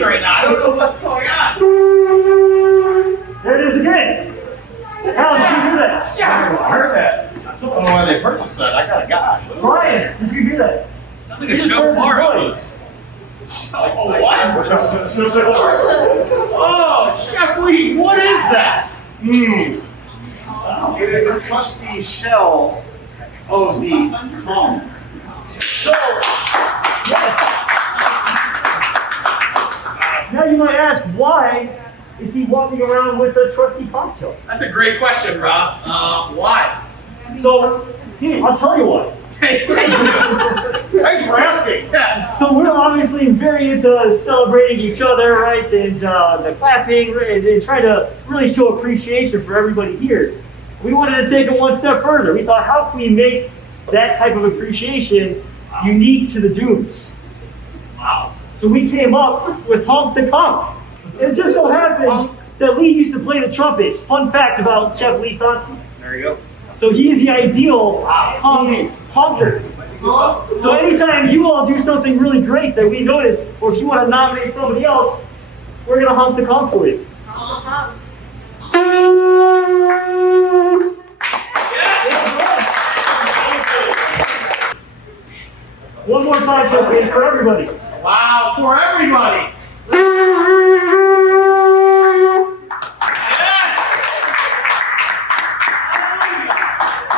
confused right now. I don't know what's going on. There it is again. How did you hear that? I heard that. I don't know why they purchased that. I got a guy. Brian, did you hear that? Sounds like a shofar almost. Oh, what? Oh, Chef Lee, what is that? It is the trusty shell of the Honk. So, yes. Now you might ask, why is he walking around with a trusty conch shell? That's a great question, Rob. Why? So, I'll tell you why. Thank you. Thanks for asking. Yeah. So we're obviously very into celebrating each other, right? And the clapping, and try to really show appreciation for everybody here. We wanted to take it one step further. We thought, how can we make that type of appreciation unique to the Dooms? Wow. So we came up with Honk the Conch. It just so happens that Lee used to play the trumpet. Fun fact about Chef Lee Sonsky. There you go. So he's the ideal honker. So anytime you all do something really great that we notice, or if you want to nominate somebody else, we're going to honk the conch for you. One more time, Chef Lee, for everybody. Wow, for everybody.